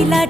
नीला